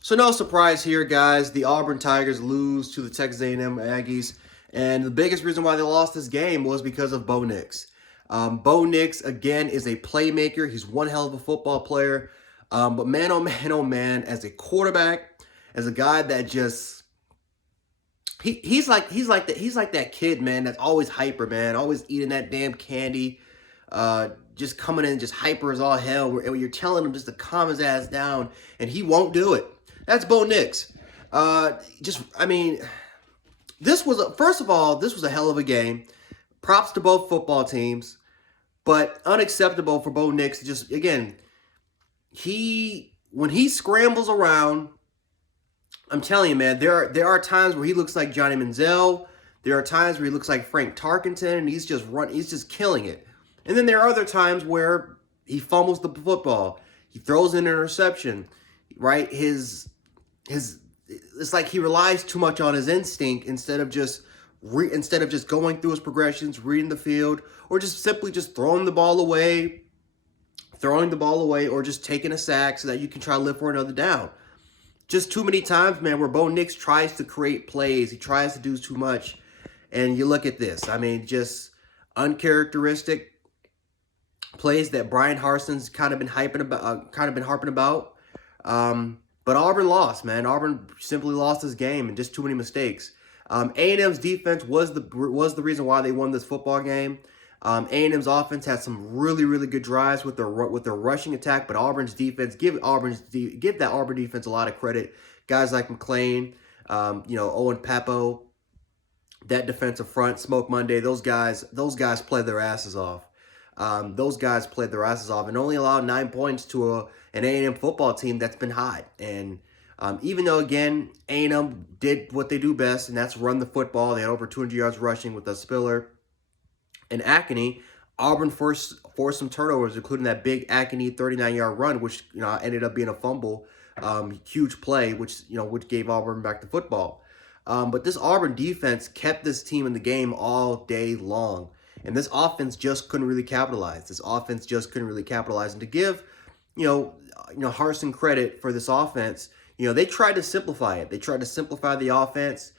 So no surprise here, guys. The Auburn Tigers lose to the Texas A&M Aggies, and the biggest reason why they lost this game was because of Bo Nix. Bo Nix again is a playmaker. He's one hell of a football player, but man, oh man, as a quarterback, as a guy that just he's like that kid, man. That's always hyper, man. Always eating that damn candy. Just coming in just hyper as all hell. Where you're telling him just to calm his ass down, and he won't do it. That's Bo Nix. I mean, first of all, this was a hell of a game. Props to both football teams, but unacceptable for Bo Nix. Just again, when he scrambles around, I'm telling you, man, there are times where he looks like Johnny Manziel. There are times where he looks like Frank Tarkenton, and he's just killing it. And then there are other times where he fumbles the football. He throws in an interception, right? It's like he relies too much on his instinct instead of just going through his progressions, reading the field, or just simply just throwing the ball away, or just taking a sack so that you can try to live for another down. Just too many times, man, where Bo Nix tries to create plays. He tries to do too much. And you look at this. I mean, just uncharacteristic plays that Brian Harson's kind of been harping about. But Auburn lost, man. Auburn simply lost this game and just too many mistakes. A&M's defense was the reason why they won this football game. A&M's offense had some really good drives with their rushing attack, but Auburn's defense give that Auburn defense a lot of credit. Guys like McClain, Owen Papo, that defensive front, Smoke Monday, those guys played their asses off. And only allowed 9 points to an A&M football team that's been hot. And even though, again, A&M did what they do best, and that's run the football. They had over 200 yards rushing with Spiller and Ackney. Auburn forced some turnovers, including that big Ackney 39-yard run, which ended up being a fumble. Huge play, which gave Auburn back the football. But this Auburn defense kept this team in the game all day long. And this offense just couldn't really capitalize. And to give, Harsin credit for this offense, they tried to simplify it. They tried to simplify the offense.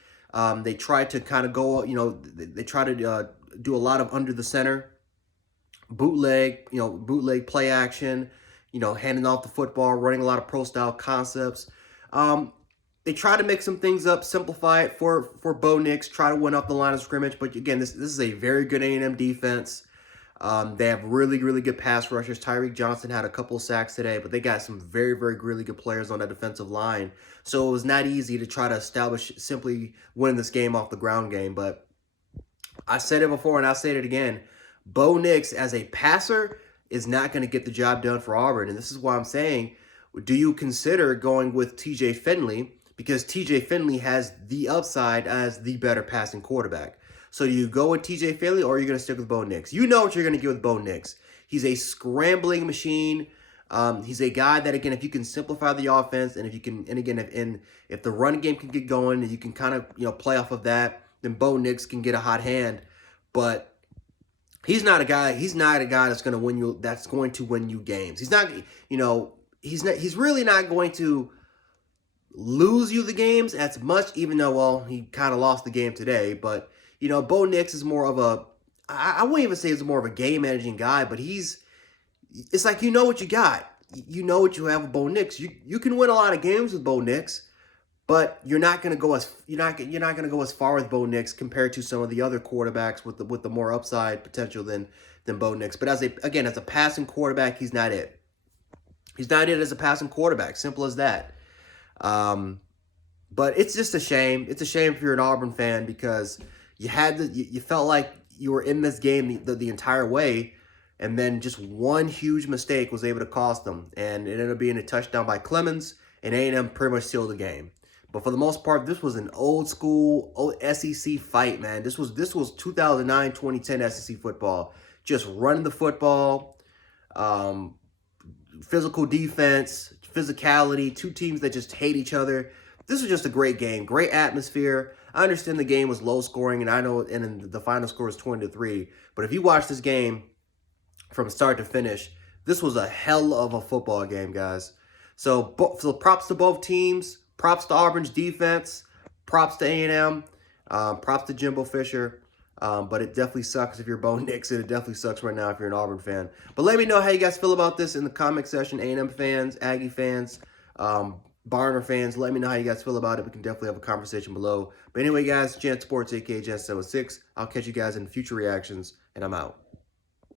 They tried to kind of go, they tried to do a lot of under the center, bootleg play action, handing off the football, running a lot of pro style concepts. They try to mix some things up, simplify it for Bo Nix, try to win up the line of scrimmage. But again, this is a very good A&M defense. They have really good pass rushers. Tyreek Johnson had a couple of sacks today, but they got some really good players on that defensive line. So it was not easy to try to establish simply winning this game off the ground game. But I said it before and I'll say it again. Bo Nix, as a passer, is not going to get the job done for Auburn. And this is why I'm saying, do you consider going with TJ Finley? Because TJ Finley has the upside as the better passing quarterback. So do you go with TJ Finley or are you going to stick with Bo Nix? You know what you're going to get with Bo Nix. He's a scrambling machine. He's a guy that, again, if you can simplify the offense and if the run game can get going and you can kind of play off of that, then Bo Nix can get a hot hand. But he's not a guy that's going to win you. That's going to win you games. He's not. He's really not going to lose you the games as much, even though, he kind of lost the game today. But, Bo Nix is more of I wouldn't even say he's more of a game managing guy, but it's like, what you got. You know what you have with Bo Nix. You can win a lot of games with Bo Nix, but you're not going to go as far with Bo Nix compared to some of the other quarterbacks with the more upside potential than Bo Nix. But as a passing quarterback, he's not it. He's not it as a passing quarterback. Simple as that. But it's just a shame. It's a shame if you're an Auburn fan because you felt like you were in this game the entire way, and then just one huge mistake was able to cost them, and it ended up being a touchdown by Clemens, and A&M pretty much sealed the game. But for the most part, this was an old SEC fight, man. This was 2009-2010 SEC football. Just running the football, physical defense, physicality, two teams that just hate each other. This was just a great game, great atmosphere. I understand the game was low scoring, and I know and the final score was 20-3. But if you watch this game from start to finish, this was a hell of a football game, guys. So props to both teams. Props to Auburn's defense. Props to A&M. Props to Jimbo Fisher. But it definitely sucks if you're Bo Nix, and it definitely sucks right now if you're an Auburn fan. But let me know how you guys feel about this in the comment section. A&M fans, Aggie fans, Barner fans, let me know how you guys feel about it. We can definitely have a conversation below. But anyway, guys, Jan Sports, aka Jan 76. I'll catch you guys in future reactions, and I'm out.